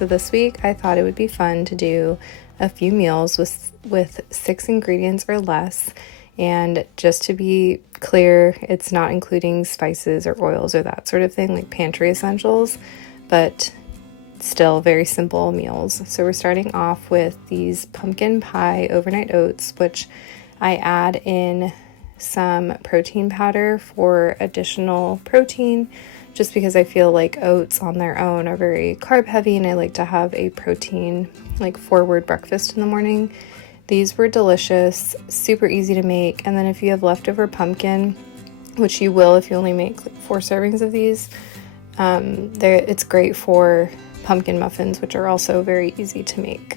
So this week I thought it would be fun to do a few meals with 6 ingredients or less. And just to be clear, it's not including spices or oils or that sort of thing, like pantry essentials, but still very simple meals. So we're starting off with these pumpkin pie overnight oats, which I add in some protein powder for additional protein, just because I feel like oats on their own are very carb heavy and I like to have a protein like forward breakfast in the morning. These were delicious, super easy to make, and then if you have leftover pumpkin, which you will if you only make like 4 servings of these, it's great for pumpkin muffins, which are also very easy to make.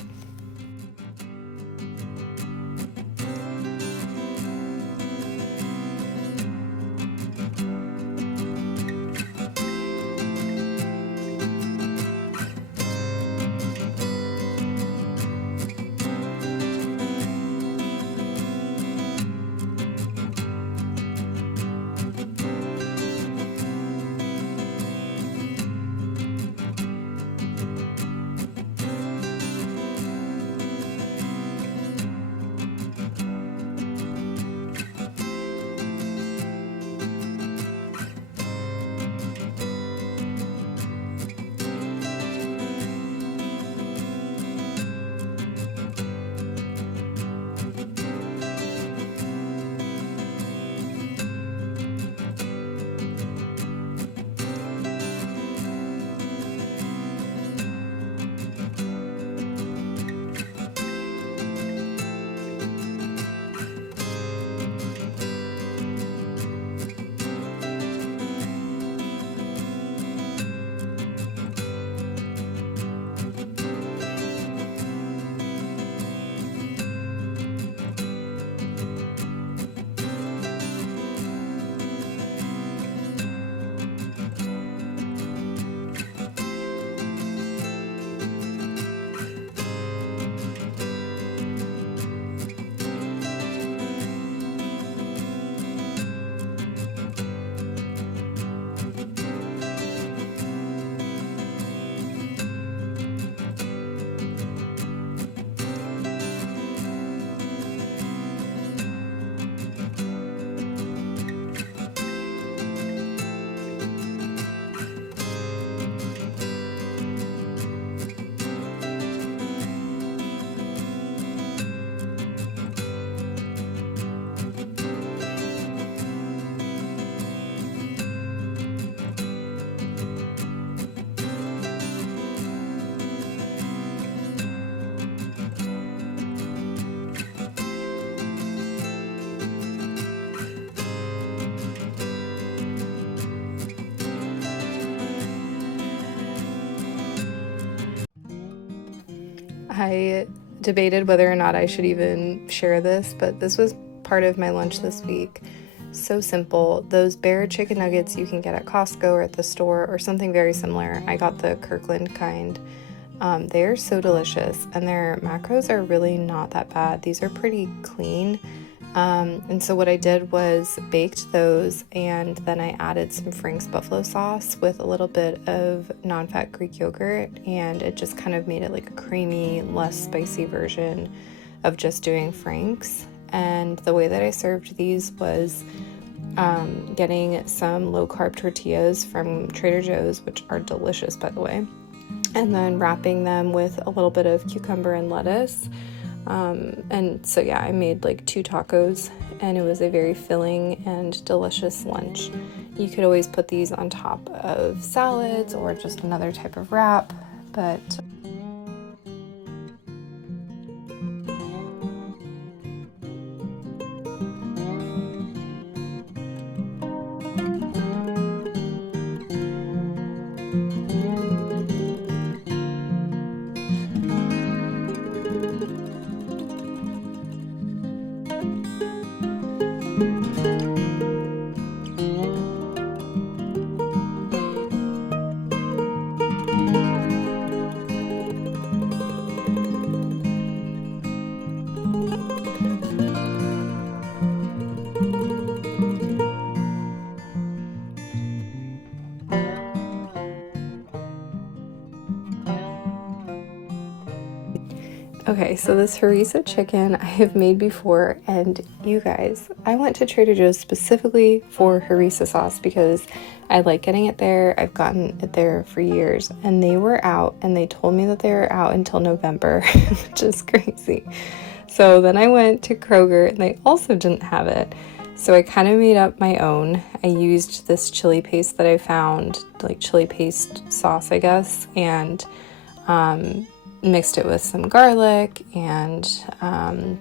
I debated whether or not I should even share this, but this was part of my lunch this week. So simple. Those Bear chicken nuggets you can get at Costco or at the store or something very similar. I got the Kirkland kind. They are so delicious and their macros are really not that bad. These are pretty clean. And so what I did was baked those, and then I added some Frank's buffalo sauce with a little bit of non-fat Greek yogurt, and it just kind of made it like a creamy, less spicy version of just doing Frank's. And the way that I served these was getting some low-carb tortillas from Trader Joe's, which are delicious, by the way, and then wrapping them with a little bit of cucumber and lettuce. And so yeah, I made like 2 tacos, and it was a very filling and delicious lunch. You could always put these on top of salads or just another type of wrap, but Okay, so this harissa chicken I have made before, and you guys, I went to Trader Joe's specifically for harissa sauce because I like getting it there. I've gotten it there for years, and they were out, and they told me that they were out until November, which is crazy. So then I went to Kroger, and they also didn't have it. So I kind of made up my own. I used this chili paste that I found, like chili paste sauce, I guess, and mixed it with some garlic and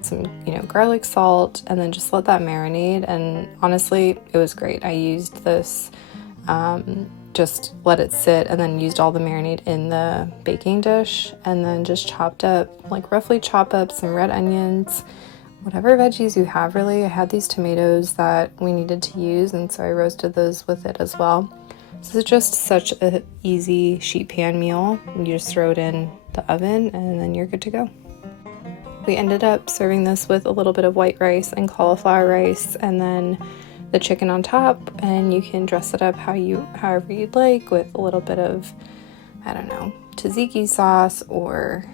some, garlic salt, and then just let that marinate. And honestly, it was great. I used this, just let it sit, and then used all the marinade in the baking dish, and then just roughly chop up some red onions, whatever veggies you have really. I had these tomatoes that we needed to use, and so I roasted those with it as well. This is just such an easy sheet pan meal. You just throw it in the oven and then you're good to go. We ended up serving this with a little bit of white rice and cauliflower rice, and then the chicken on top, and you can dress it up however you'd like, with a little bit of, tzatziki sauce or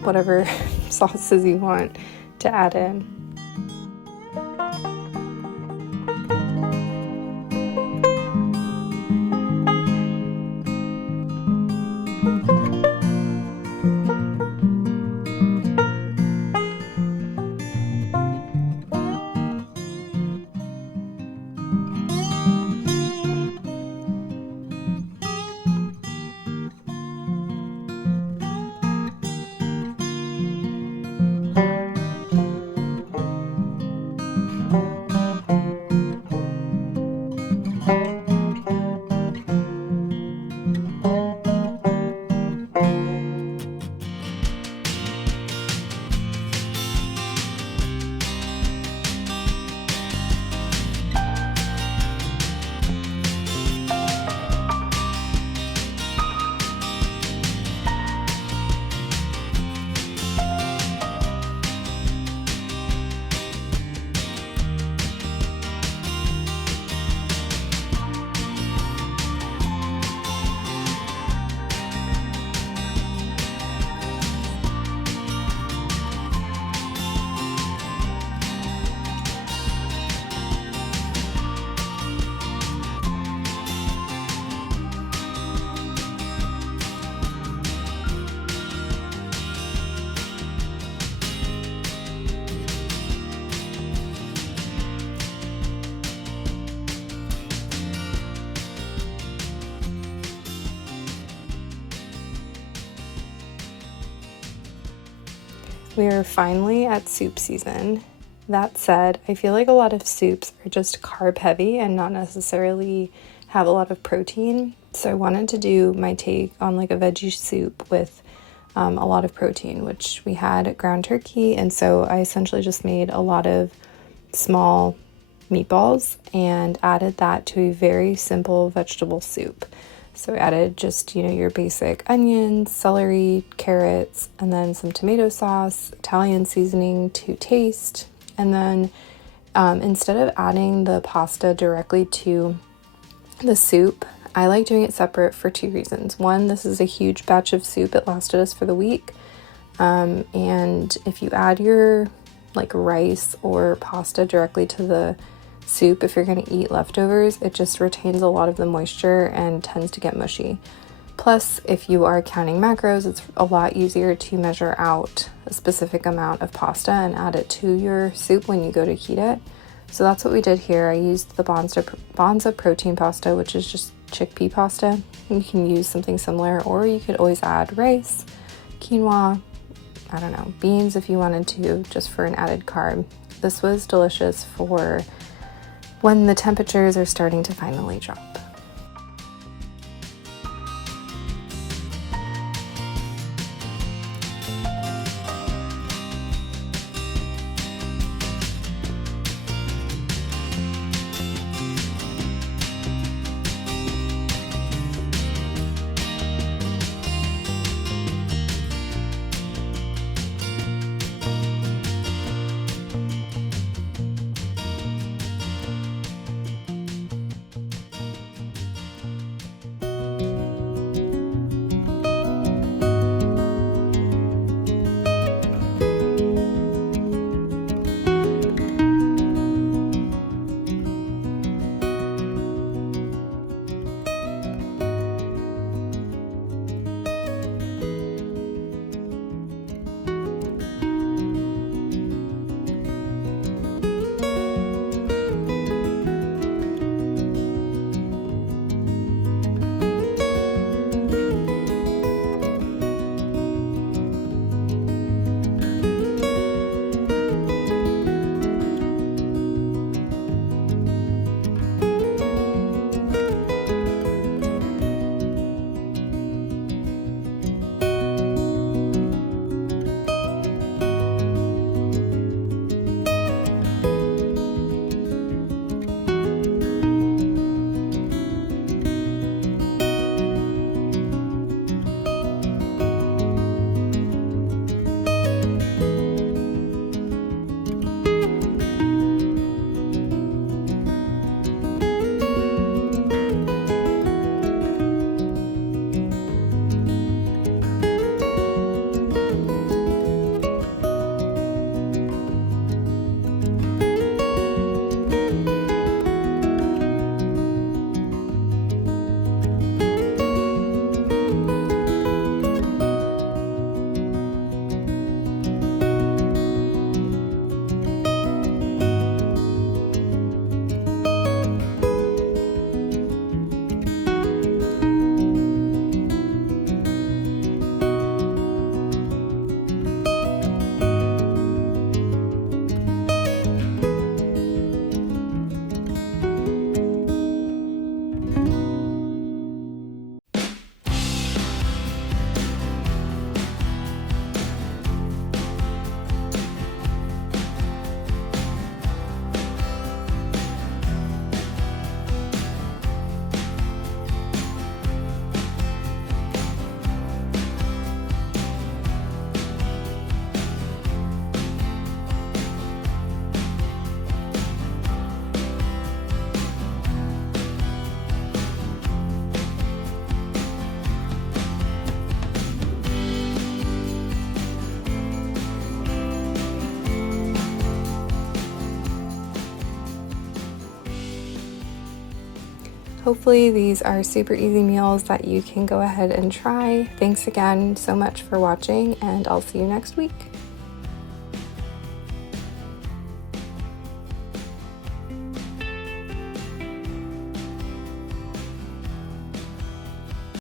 whatever sauces you want to add in. We are finally at soup season. That said, I feel like a lot of soups are just carb heavy and not necessarily have a lot of protein. So I wanted to do my take on like a veggie soup with a lot of protein, which we had ground turkey. And so I essentially just made a lot of small meatballs and added that to a very simple vegetable soup. So I added just, your basic onions, celery, carrots, and then some tomato sauce, Italian seasoning to taste. And then instead of adding the pasta directly to the soup, I like doing it separate for two reasons. One, this is a huge batch of soup. It lasted us for the week. And if you add your rice or pasta directly to the soup, if you're going to eat leftovers, it just retains a lot of the moisture and tends to get mushy. Plus, if you are counting macros, it's a lot easier to measure out a specific amount of pasta and add it to your soup when you go to heat it. So that's what we did here. I used the Bonza protein pasta, which is just chickpea pasta. You can use something similar, or you could always add rice, quinoa, beans if you wanted to, just for an added carb. This was delicious for when the temperatures are starting to finally drop. Hopefully these are super easy meals that you can go ahead and try. Thanks again so much for watching, and I'll see you next week.